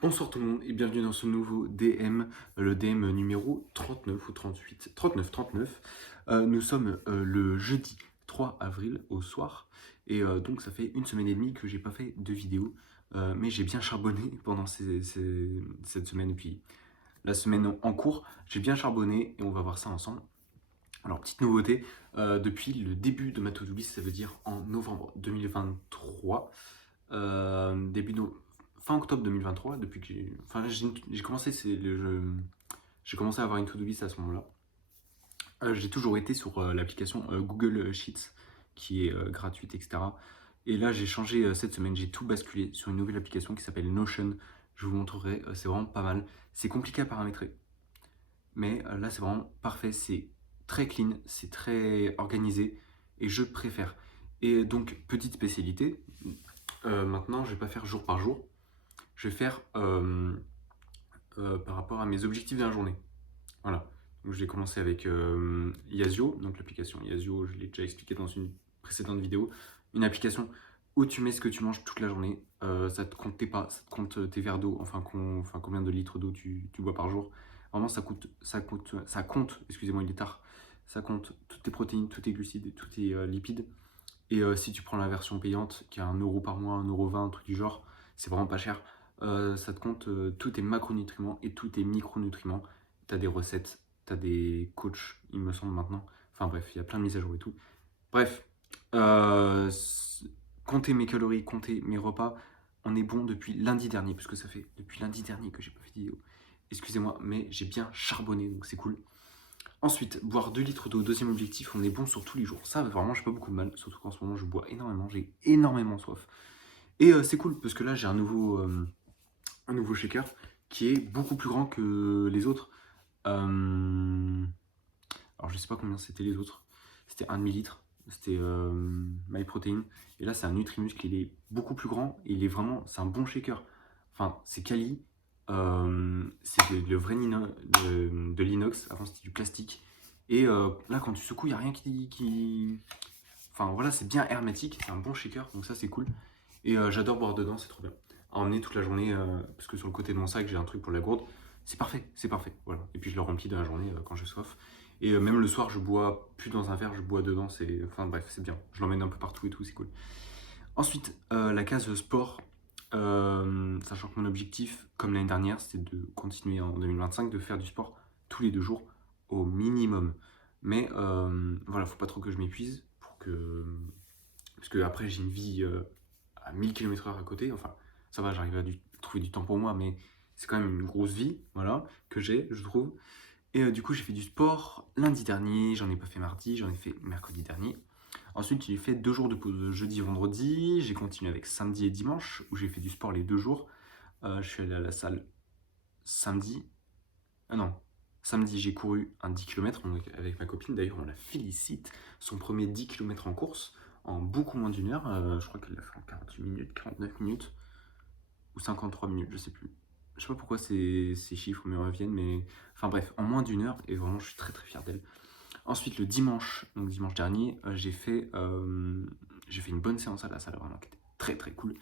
Bonsoir tout le monde et bienvenue dans ce nouveau DM, le DM numéro 39 ou 38, 39. Nous sommes le jeudi 3 avril au soir et donc ça fait une semaine et demie que j'ai pas fait de vidéo, mais j'ai bien charbonné pendant cette semaine et puis la semaine en cours, j'ai bien charbonné et on va voir ça ensemble. Alors petite nouveauté, depuis le début de ma to-do list, ça veut dire en novembre 2023, fin octobre 2023, depuis que j'ai commencé, j'ai commencé à avoir une to-do list à ce moment-là. J'ai toujours été sur l'application Google Sheets, qui est gratuite, etc. Et là, j'ai changé cette semaine, j'ai tout basculé sur une nouvelle application qui s'appelle Notion. Je vous montrerai, c'est vraiment pas mal. C'est compliqué à paramétrer, mais là, c'est vraiment parfait. C'est très clean, c'est très organisé, et je préfère. Et donc, petite spécialité, maintenant, je vais pas faire jour par jour. Je vais faire par rapport à mes objectifs de la journée. Voilà. Donc, je vais commencer avec Yazio, donc l'application Yazio, je l'ai déjà expliqué dans une précédente vidéo. Une application où tu mets ce que tu manges toute la journée. Ça te compte tes pas, ça te compte tes verres d'eau, enfin combien de litres d'eau tu bois par jour. Vraiment, ça compte, excusez-moi, il est tard. Ça compte toutes tes protéines, tous tes glucides, et tous tes lipides. Et si tu prends la version payante, qui est 1 € par mois, 1,20 €, un truc du genre, c'est vraiment pas cher. Ça te compte tous tes macronutriments et tous tes micronutriments. Tu as des recettes, tu as des coachs, il me semble maintenant. Enfin bref, il y a plein de mises à jour et tout. Bref, euh, compter mes calories, compter mes repas, on est bon depuis lundi dernier, parce que ça fait depuis lundi dernier que j'ai pas fait de vidéo. Excusez-moi, mais j'ai bien charbonné, donc c'est cool. Ensuite, boire 2 litres d'eau, deuxième objectif, on est bon sur tous les jours. Ça, vraiment, j'ai pas beaucoup de mal, surtout qu'en ce moment, je bois énormément, j'ai énormément soif. Et c'est cool, parce que là, j'ai un nouveau shaker qui est beaucoup plus grand que les autres. Alors, je sais pas combien c'était les autres. C'était 1 demi-litre, c'était MyProtein. Et là, c'est un Nutrimuscle, il est beaucoup plus grand, et il est vraiment, c'est un bon shaker. Enfin, c'est quali, c'est le vrai de l'inox, avant c'était du plastique. Et là, quand tu secoues, il n'y a rien qui... Enfin voilà, c'est bien hermétique, c'est un bon shaker, donc ça c'est cool. Et j'adore boire dedans, c'est trop bien. À emmener toute la journée, parce que sur le côté de mon sac, j'ai un truc pour la gourde. C'est parfait, voilà. Et puis je le remplis dans la journée quand j'ai soif. Et même le soir, je bois plus dans un verre, je bois dedans, enfin bref, c'est bien. Je l'emmène un peu partout et tout, c'est cool. Ensuite, la case sport, sachant que mon objectif, comme l'année dernière, c'était de continuer en 2025, de faire du sport tous les 2 jours au minimum. Mais voilà, faut pas trop que je m'épuise parce que après j'ai une vie à 1000 km/h à côté. Enfin, ça va, j'arrive à trouver du temps pour moi, mais c'est quand même une grosse vie, voilà, que j'ai, je trouve. Et du coup, j'ai fait du sport lundi dernier, j'en ai pas fait mardi, j'en ai fait mercredi dernier. Ensuite, j'ai fait 2 jours de pause, jeudi et vendredi. J'ai continué avec samedi et dimanche, où j'ai fait du sport les 2 jours. Je suis allé à la salle samedi. Ah non, samedi, j'ai couru un 10 km avec ma copine. D'ailleurs, on la félicite. Son premier 10 km en course, en beaucoup moins d'une heure. Je crois qu'elle l'a fait en 48 minutes, 49 minutes, ou 53 minutes, je sais plus. Je sais pas pourquoi ces chiffres me reviennent, mais enfin bref, en moins d'une heure, et vraiment, je suis très très fier d'elle. Ensuite, le dimanche, donc dimanche dernier, j'ai fait une bonne séance à la salle, vraiment, qui était très très cool.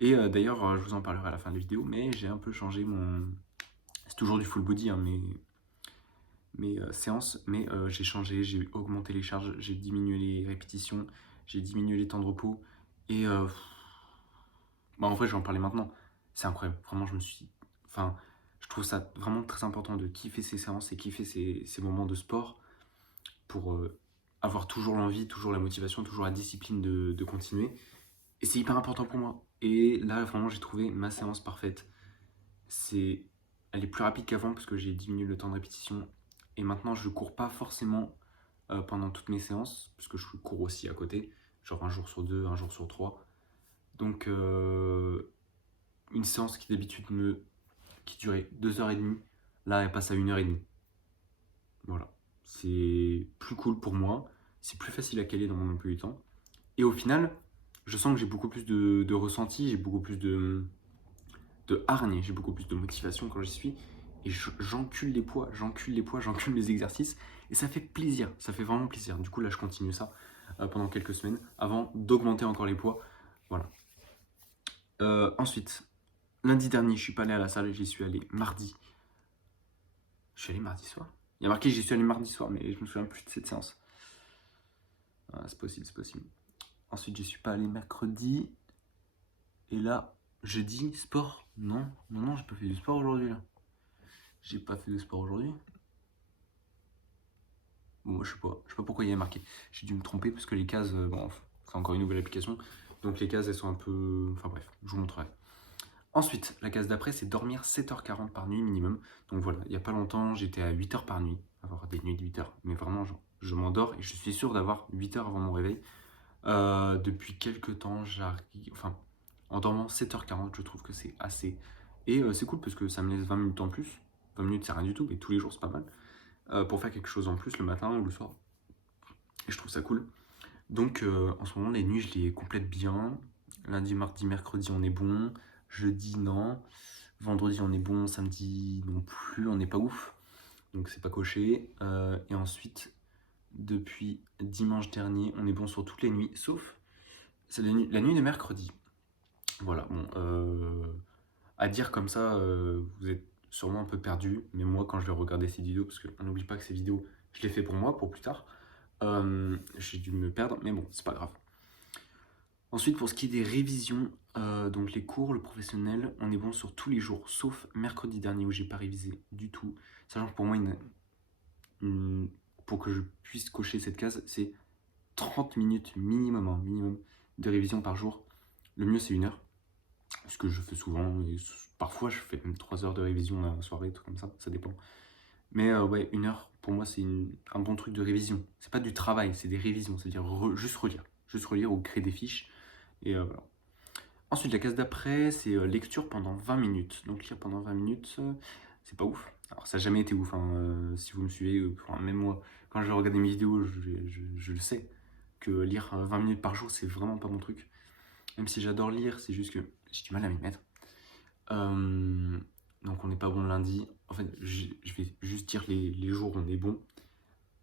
Et d'ailleurs, je vous en parlerai à la fin de la vidéo, mais j'ai un peu changé mon... C'est toujours du full body, hein, mes séances, mais j'ai changé, j'ai augmenté les charges, j'ai diminué les répétitions, j'ai diminué les temps de repos, et bah, en vrai, je vais en parler maintenant. C'est incroyable, vraiment, Enfin, je trouve ça vraiment très important de kiffer ces séances et kiffer ces moments de sport pour avoir toujours l'envie, toujours la motivation, toujours la discipline de continuer. Et c'est hyper important pour moi. Et là, vraiment, j'ai trouvé ma séance parfaite. C'est, Elle est plus rapide qu'avant parce que j'ai diminué le temps de répétition. Et maintenant, je cours pas forcément pendant toutes mes séances, parce que je cours aussi à côté, genre un jour sur deux, un jour sur trois. Donc, une séance qui durait 2h30, là, elle passe à 1h30. Voilà. C'est plus cool pour moi, c'est plus facile à caler dans mon emploi du temps. Et au final, je sens que j'ai beaucoup plus de ressenti, j'ai beaucoup plus de hargne, j'ai beaucoup plus de motivation quand j'y suis. Et j'encule les poids, j'encule mes exercices. Et ça fait plaisir, ça fait vraiment plaisir. Du coup, là, je continue ça pendant quelques semaines avant d'augmenter encore les poids. Voilà. Ensuite, Lundi dernier, je suis pas allé à la salle, j'y suis allé mardi. Je suis allé mardi soir. Il y a marqué j'y suis allé mardi soir, mais je me souviens plus de cette séance. Ah, c'est possible, c'est possible. Ensuite, j'y suis pas allé mercredi. Et là, jeudi, sport. Non, j'ai pas fait du sport aujourd'hui là. J'ai pas fait de sport aujourd'hui. Bon, je sais pas pourquoi il y a marqué. J'ai dû me tromper parce que les cases, bon, c'est encore une nouvelle application. Donc les cases, elles sont un peu. Enfin bref, je vous montrerai. Ensuite, la case d'après, c'est dormir 7h40 par nuit minimum. Donc voilà, il n'y a pas longtemps, j'étais à 8h par nuit, avoir des nuits de 8h. Mais vraiment, je m'endors et je suis sûr d'avoir 8h avant mon réveil. Depuis quelques temps, j'arrive. Enfin, en dormant 7h40, je trouve que c'est assez. Et c'est cool parce que ça me laisse 20 minutes en plus. 20 minutes, c'est rien du tout, mais tous les jours, c'est pas mal. Pour faire quelque chose en plus le matin ou le soir. Et je trouve ça cool. Donc en ce moment, les nuits, je les complète bien. Lundi, mardi, mercredi, on est bon. Jeudi, non. Vendredi, on est bon. Samedi, non plus, on n'est pas ouf. Donc c'est pas coché. Et ensuite, depuis dimanche dernier, on est bon sur toutes les nuits, sauf c'est la nuit de mercredi. Voilà, bon, à dire comme ça, vous êtes sûrement un peu perdu, mais moi, quand je vais regarder ces vidéos, parce qu'on n'oublie pas que ces vidéos, je les fais pour moi, pour plus tard, j'ai dû me perdre, mais bon, c'est pas grave. Ensuite, pour ce qui est des révisions, donc les cours, le professionnel, on est bon sur tous les jours, sauf mercredi dernier où j'ai pas révisé du tout. Sachant que pour moi, pour que je puisse cocher cette case, c'est 30 minutes minimum, hein, minimum de révision par jour. Le mieux, c'est 1 heure, ce que je fais souvent. Et parfois, je fais même 3 heures de révision la soirée, tout comme ça dépend. Mais ouais, 1 heure, pour moi, c'est un bon truc de révision. C'est pas du travail, c'est des révisions, c'est-à-dire juste relire. Juste relire ou créer des fiches. Et voilà. Ensuite, la case d'après, c'est lecture pendant 20 minutes. Donc, lire pendant 20 minutes, c'est pas ouf. Alors, ça n'a jamais été ouf, hein, si vous me suivez, même moi, quand je regarde mes vidéos, je le sais, que lire 20 minutes par jour, c'est vraiment pas mon truc. Même si j'adore lire, c'est juste que j'ai du mal à m'y mettre. Donc, on n'est pas bon le lundi. En fait, je vais juste dire les jours où on est bon.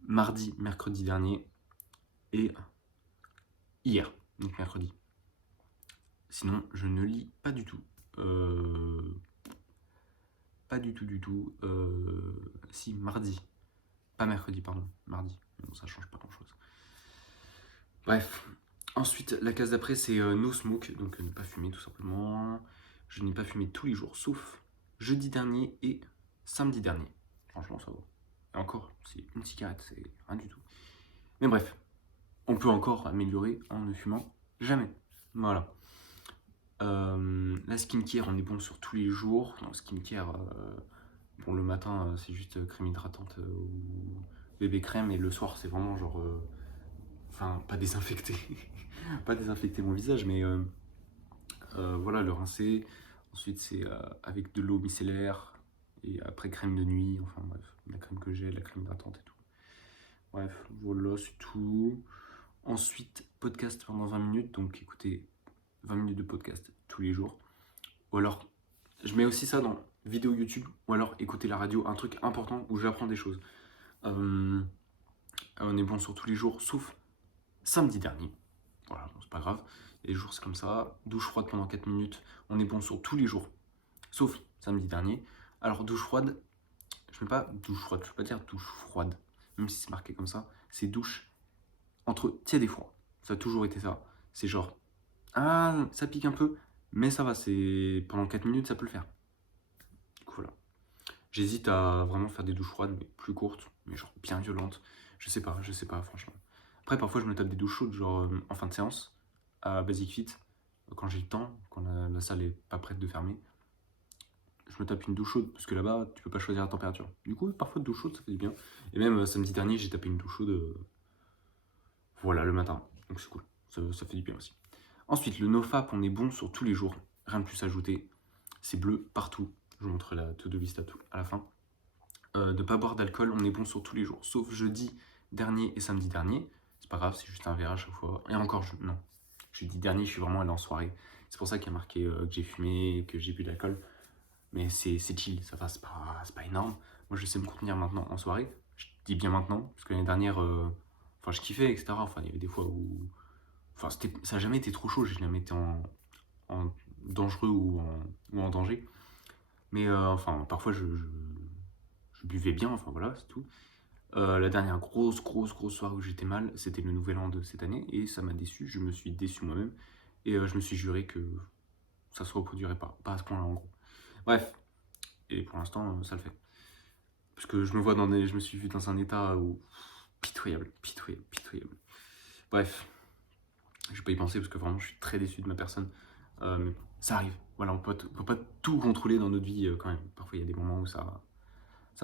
Mardi, mercredi dernier et hier, donc mercredi. Sinon, je ne lis pas du tout. Pas du tout. Si, mardi. Pas mercredi, pardon. Mardi. Bon, ça change pas grand-chose. Bref. Ensuite, la case d'après, c'est no smoke. Donc, ne pas fumer, tout simplement. Je n'ai pas fumé tous les jours, sauf jeudi dernier et samedi dernier. Franchement, ça va. Et encore, c'est une cigarette, c'est rien du tout. Mais bref, on peut encore améliorer en ne fumant jamais. Voilà. La skincare, on est bon sur tous les jours. Non, skincare, bon, le matin, c'est juste crème hydratante ou bébé crème. Et le soir, c'est vraiment genre. Enfin, pas désinfecter. Pas désinfecter mon visage, mais voilà, le rincer. Ensuite, c'est avec de l'eau micellaire. Et après, crème de nuit. Enfin, bref, la crème que j'ai, la crème hydratante et tout. Bref, voilà, c'est tout. Ensuite, podcast pendant 20 minutes. Donc, écoutez, 20 minutes de podcast tous les jours. Ou alors, je mets aussi ça dans vidéo YouTube, ou alors écouter la radio, un truc important où j'apprends des choses. On est bon sur tous les jours, sauf samedi dernier. Voilà, bon, c'est pas grave. Les jours, c'est comme ça. Douche froide pendant 4 minutes. On est bon sur tous les jours, sauf samedi dernier. Alors, douche froide, je ne mets pas douche froide, je ne peux pas dire douche froide, même si c'est marqué comme ça. C'est douche entre tiède et froid. Ça a toujours été ça. C'est genre, ah, ça pique un peu, mais ça va, c'est pendant 4 minutes, ça peut le faire. Du coup, voilà. J'hésite à vraiment faire des douches froides, mais plus courtes, mais genre bien violentes. Je sais pas, franchement. Après, parfois, je me tape des douches chaudes, genre en fin de séance, à Basic Fit, quand j'ai le temps, quand la salle est pas prête de fermer. Je me tape une douche chaude, parce que là-bas, tu peux pas choisir la température. Du coup, parfois, douche chaude, ça fait du bien. Et même samedi dernier, j'ai tapé une douche chaude, voilà, le matin. Donc c'est cool, ça fait du bien aussi. Ensuite, le nofap, on est bon sur tous les jours. Rien de plus à ajouter. C'est bleu partout. Je vous montre la to-do list à la fin. De pas boire d'alcool, on est bon sur tous les jours. Sauf jeudi dernier et samedi dernier. C'est pas grave, c'est juste un verre à chaque fois. Et encore, non. Jeudi dernier, je suis vraiment allé en soirée. C'est pour ça qu'il y a marqué que j'ai fumé, que j'ai bu d'alcool. Mais c'est chill, ça va, c'est pas énorme. Moi, je sais me contenir maintenant en soirée. Je dis bien maintenant, parce que l'année dernière, enfin, je kiffais, etc. Enfin, il y avait des fois où. Enfin, ça n'a jamais été trop chaud, j'ai jamais été en dangereux ou en danger. Mais enfin, parfois je buvais bien, enfin voilà, c'est tout. La dernière grosse soirée où j'étais mal, c'était le nouvel an de cette année, et ça m'a déçu, je me suis déçu moi-même, et je me suis juré que ça se reproduirait pas à ce point-là en gros. Bref, et pour l'instant, ça le fait. Parce que je me suis vu dans un état où pitoyable. Bref, je vais pas y penser parce que vraiment je suis très déçu de ma personne. Mais ça arrive. Voilà, on peut pas tout contrôler dans notre vie quand même. Parfois il y a des moments où ça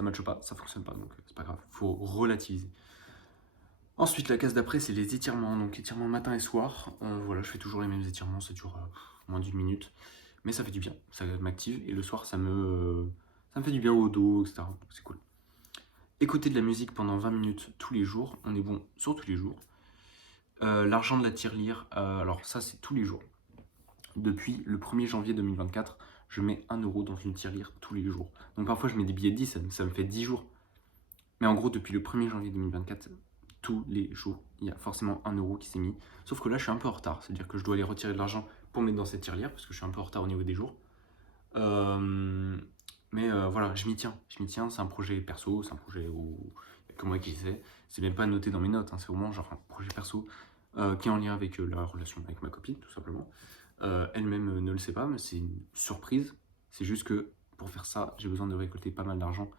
matche pas, ça fonctionne pas, donc c'est pas grave. Faut relativiser. Ensuite, la case d'après, c'est les étirements. Donc étirements matin et soir. Voilà, je fais toujours les mêmes étirements, ça dure moins d'une minute. Mais ça fait du bien, ça m'active. Et le soir, ça me fait du bien au dos, etc. C'est cool. Écouter de la musique pendant 20 minutes tous les jours, on est bon sur tous les jours. L'argent de la tirelire, alors ça c'est tous les jours. Depuis le 1er janvier 2024, je mets 1 euro dans une tirelire tous les jours. Donc parfois je mets des billets de 10, ça me fait 10 jours. Mais en gros, depuis le 1er janvier 2024, tous les jours, il y a forcément 1 euro qui s'est mis. Sauf que là, je suis un peu en retard. C'est-à-dire que je dois aller retirer de l'argent pour mettre dans cette tirelire, parce que je suis un peu en retard au niveau des jours. Mais voilà, je m'y tiens. C'est un projet perso, c'est un projet où il n'y a que moi qui sais. C'est même pas noté dans mes notes, hein, c'est vraiment genre un projet perso qui est en lien avec la relation avec ma copine, tout simplement. Elle-même ne le sait pas, mais c'est une surprise. C'est juste que pour faire ça, j'ai besoin de récolter pas mal d'argent.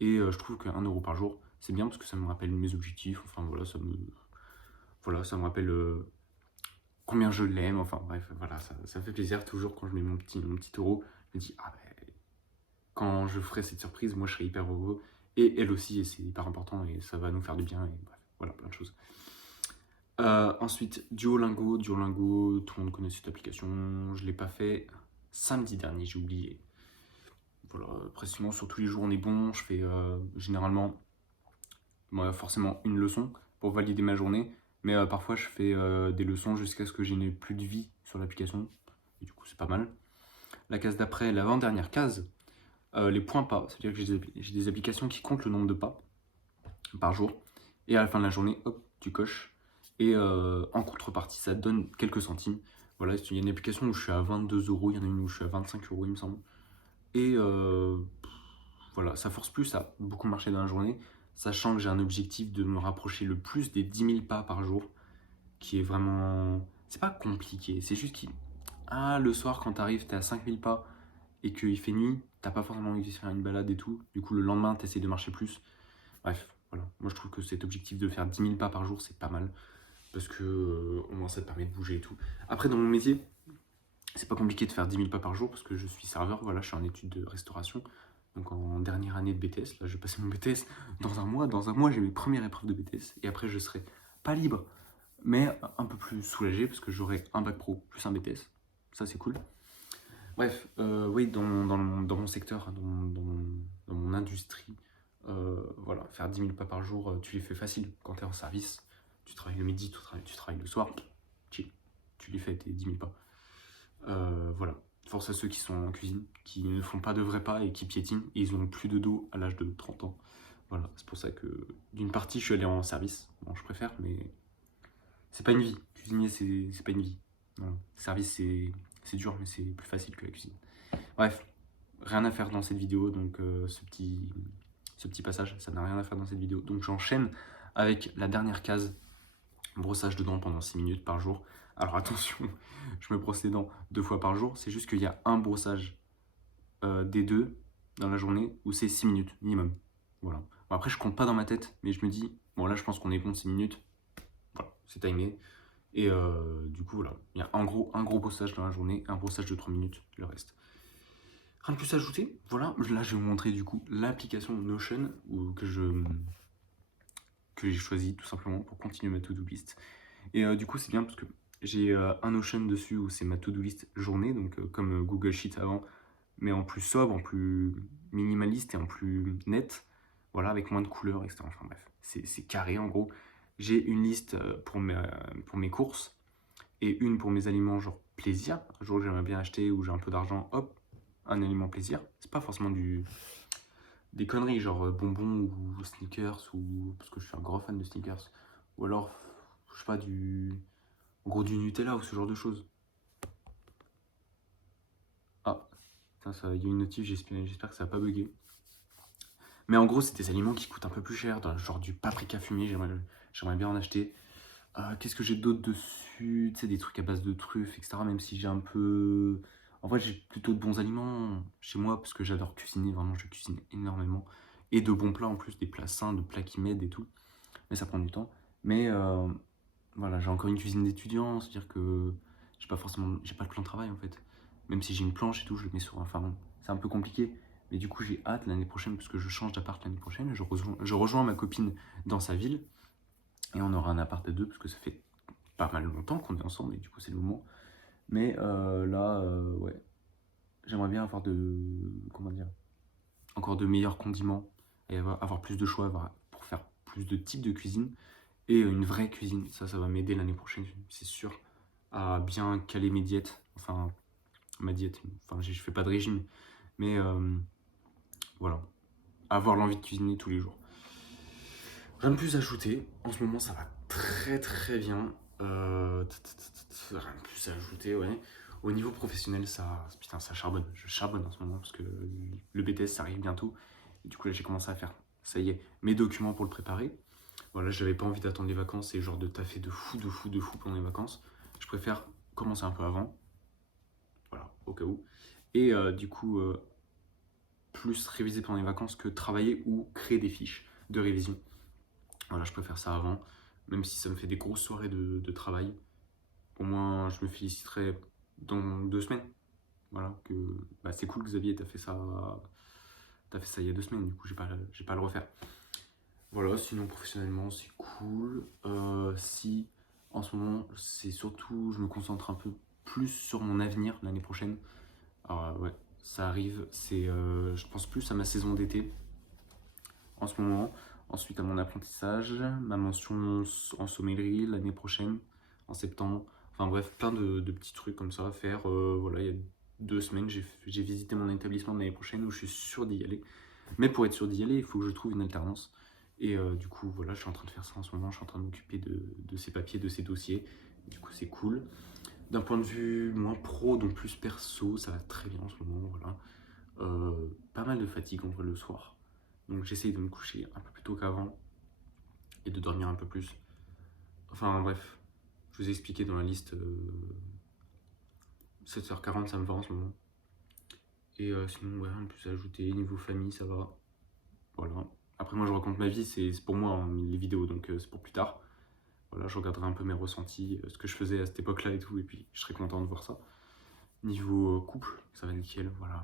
Et je trouve que 1 euro par jour, c'est bien parce que ça me rappelle mes objectifs. Enfin voilà, ça me rappelle combien je l'aime. Enfin bref, voilà, ça me fait plaisir toujours quand je mets mon petit euro. Je me dis, ah ben, quand je ferai cette surprise, moi je serai hyper heureux. Et elle aussi, et c'est hyper important et ça va nous faire du bien. Et bref, voilà, plein de choses. Ensuite, Duolingo, tout le monde connaît cette application. Je ne l'ai pas fait samedi dernier, j'ai oublié. Voilà, après sinon sur tous les jours on est bon. Je fais généralement forcément une leçon pour valider ma journée. Mais parfois je fais des leçons jusqu'à ce que je n'ai plus de vie sur l'application. Et du coup c'est pas mal. La case d'après, l'avant-dernière case, les points pas. C'est-à-dire que j'ai des applications qui comptent le nombre de pas par jour. Et à la fin de la journée, hop, tu coches. Et en contrepartie, ça te donne quelques centimes. Voilà, il y a une application où je suis à 22 euros, il y en a une où je suis à 25 euros, il me semble. Et voilà, ça force plus à beaucoup marcher dans la journée, sachant que j'ai un objectif de me rapprocher le plus des 10 000 pas par jour, qui est vraiment... C'est pas compliqué, c'est juste que le soir, quand t'arrives, t'es à 5 000 pas et qu'il fait nuit, t'as pas forcément envie de faire une balade et tout. Du coup, le lendemain, t'essaies de marcher plus. Bref, voilà. Moi, je trouve que cet objectif de faire 10 000 pas par jour, c'est pas mal. Parce que au moins, ça te permet de bouger et tout. Après, dans mon métier, c'est pas compliqué de faire 10 000 pas par jour parce que je suis serveur. Voilà, je suis en études de restauration. Donc, en dernière année de BTS. Là, je vais passer mon BTS dans un mois. Dans un mois, j'ai mes premières épreuves de BTS. Et après, je serai pas libre, mais un peu plus soulagé parce que j'aurai un bac pro plus un BTS. Ça, c'est cool. Bref, oui, dans mon secteur, dans mon industrie, voilà, faire 10 000 pas par jour, tu les fais facile. Quand tu es en service, tu travailles le midi, tu travailles le soir, chill, tu les fais tes 10 000 pas. Voilà, force à ceux qui sont en cuisine, qui ne font pas de vrais pas et qui piétinent, et ils ont plus de dos à l'âge de 30 ans. Voilà, c'est pour ça que d'une partie, je suis allé en service. Bon, je préfère, mais c'est pas une vie. Cuisinier, c'est pas une vie. Non. Service, c'est dur, mais c'est plus facile que la cuisine. Bref, rien à faire dans cette vidéo, donc ce petit passage, ça n'a rien à faire dans cette vidéo. Donc j'enchaîne avec la dernière case, brossage de dents pendant 6 minutes par jour. Alors attention, je me brosse les dents 2 fois par jour, c'est juste qu'il y a un brossage des deux dans la journée où c'est 6 minutes minimum. Voilà. Bon, après, je compte pas dans ma tête, mais je me dis, bon là, je pense qu'on est bon 6 minutes. Voilà, c'est timé. Et du coup, voilà, il y a un gros brossage dans la journée, un brossage de 3 minutes, le reste. Rien de plus à ajouter. Voilà, là je vais vous montrer du coup l'application Notion que j'ai choisi tout simplement pour continuer ma to-do list. Et du coup c'est bien parce que j'ai un Notion dessus où c'est ma to-do list journée, donc comme Google Sheet avant, mais en plus sobre, en plus minimaliste et en plus net. Voilà, avec moins de couleurs, etc. Enfin bref, c'est carré en gros. J'ai une liste pour mes courses et une pour mes aliments genre plaisir. Un jour j'aimerais bien acheter où j'ai un peu d'argent, hop, un aliment plaisir. C'est pas forcément des conneries genre bonbons ou sneakers, ou parce que je suis un gros fan de sneakers. Ou alors, je sais pas, en gros du Nutella ou ce genre de choses. Putain, il y a une notif, j'espère que ça va pas bugger. Mais en gros, c'est des aliments qui coûtent un peu plus cher, genre du paprika fumé, j'aimerais bien en acheter. Qu'est-ce que j'ai d'autre dessus? Tu sais, des trucs à base de truffes, etc. Même si j'ai un peu... En vrai, j'ai plutôt de bons aliments chez moi, parce que j'adore cuisiner, vraiment, je cuisine énormément. Et de bons plats en plus, des plats sains, de plats qui m'aident et tout. Mais ça prend du temps. Mais voilà, j'ai encore une cuisine d'étudiant, c'est-à-dire que j'ai pas le plan de travail en fait. Même si j'ai une planche et tout, je le mets sur un phare. C'est un peu compliqué. Mais du coup, j'ai hâte l'année prochaine, parce que je change d'appart l'année prochaine. Je rejoins ma copine dans sa ville. Et on aura un appart à deux, parce que ça fait pas mal longtemps qu'on est ensemble, et du coup, c'est le moment. Mais là, ouais, j'aimerais bien avoir comment dire, encore de meilleurs condiments, et avoir plus de choix, pour faire plus de types de cuisine, et une vraie cuisine. Ça va m'aider l'année prochaine, c'est sûr, à bien caler mes diètes, enfin, ma diète, enfin, je fais pas de régime, mais voilà, avoir l'envie de cuisiner tous les jours. Rien de plus à ajouter, en ce moment ça va très très bien. Rien de plus à ajouter, ouais. Au niveau professionnel, putain, ça charbonne. Je charbonne en ce moment parce que le BTS ça arrive bientôt. Et du coup, là, j'ai commencé à faire, ça y est, mes documents pour le préparer. Voilà, j'avais pas envie d'attendre les vacances et genre de taffer de fou pendant les vacances. Je préfère commencer un peu avant. Voilà, au cas où. Et du coup, plus réviser pendant les vacances que travailler ou créer des fiches de révision. Voilà, je préfère ça avant, même si ça me fait des grosses soirées de travail. Au moins, je me féliciterai dans 2 semaines. Voilà, c'est cool Xavier, t'as fait ça il y a 2 semaines, du coup j'ai pas à le refaire. Voilà, sinon professionnellement c'est cool. Si en ce moment c'est surtout, je me concentre un peu plus sur mon avenir l'année prochaine. Alors ouais, ça arrive, je pense plus à ma saison d'été en ce moment. Ensuite à mon apprentissage, ma mention en sommellerie l'année prochaine, en septembre. Enfin bref, plein de petits trucs comme ça à faire. Voilà, il y a 2 semaines, j'ai visité mon établissement de l'année prochaine où je suis sûr d'y aller. Mais pour être sûr d'y aller, il faut que je trouve une alternance. Et du coup, voilà, je suis en train de faire ça en ce moment. Je suis en train de m'occuper de ces papiers, de ces dossiers. Du coup, c'est cool. D'un point de vue moins pro, donc plus perso, ça va très bien en ce moment. Voilà. Pas mal de fatigue en vrai le soir. Donc j'essaye de me coucher un peu plus tôt qu'avant et de dormir un peu plus. Enfin bref, je vous ai expliqué dans la liste, 7h40 ça me va en ce moment. Et sinon, ouais, rien de plus à ajouter. Niveau famille, ça va. Voilà. Après, moi, je raconte ma vie, c'est pour moi, hein, les vidéos, donc c'est pour plus tard. Voilà, je regarderai un peu mes ressentis, ce que je faisais à cette époque-là et tout, et puis je serais content de voir ça. Niveau couple, ça va nickel, voilà,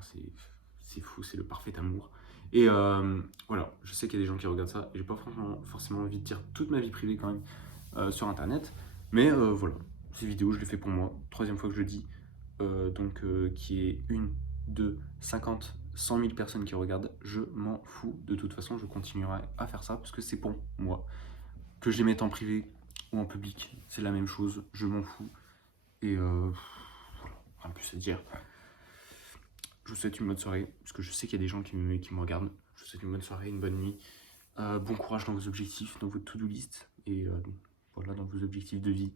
c'est fou, c'est le parfait amour. Et voilà, je sais qu'il y a des gens qui regardent ça, et j'ai pas forcément envie de dire toute ma vie privée quand même sur internet, mais voilà, ces vidéos, je les fais pour moi, 3e fois que je le dis, donc qui est 1, 2, 50, 100 000 personnes qui regardent, je m'en fous. De toute façon, je continuerai à faire ça parce que c'est pour moi. Que je les mette en privé ou en public, c'est la même chose, je m'en fous. Et voilà, rien de plus à dire. Je vous souhaite une bonne soirée, parce que je sais qu'il y a des gens qui me regardent. Je vous souhaite une bonne soirée, une bonne nuit. Bon courage dans vos objectifs, dans votre to-do list, et voilà, dans vos objectifs de vie.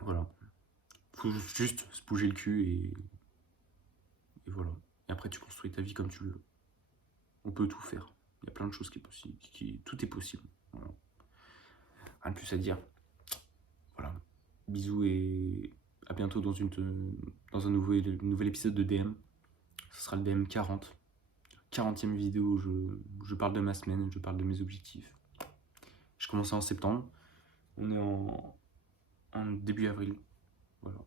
Voilà. Faut juste se bouger le cul et voilà. Et après, tu construis ta vie comme tu le veux. On peut tout faire. Il y a plein de choses qui est possible. Tout est possible. Voilà. Rien de plus à dire. Voilà. Bisous et à bientôt dans un nouvel épisode de DM. Ce sera le DM 40. 40e vidéo où je parle de ma semaine, je parle de mes objectifs. Je commence en septembre. On est en début avril. Voilà.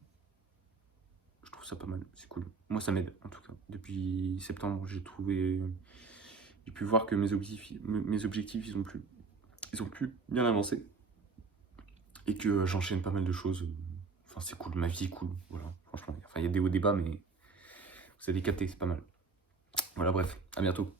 Je trouve ça pas mal, c'est cool. Moi, ça m'aide, en tout cas. Depuis septembre, j'ai pu voir que mes objectifs, ils ont pu bien avancer. Et que j'enchaîne pas mal de choses. Enfin, c'est cool, ma vie est cool, voilà. Franchement, il y a des hauts débats, mais vous avez capté, c'est pas mal. Voilà, bref, à bientôt.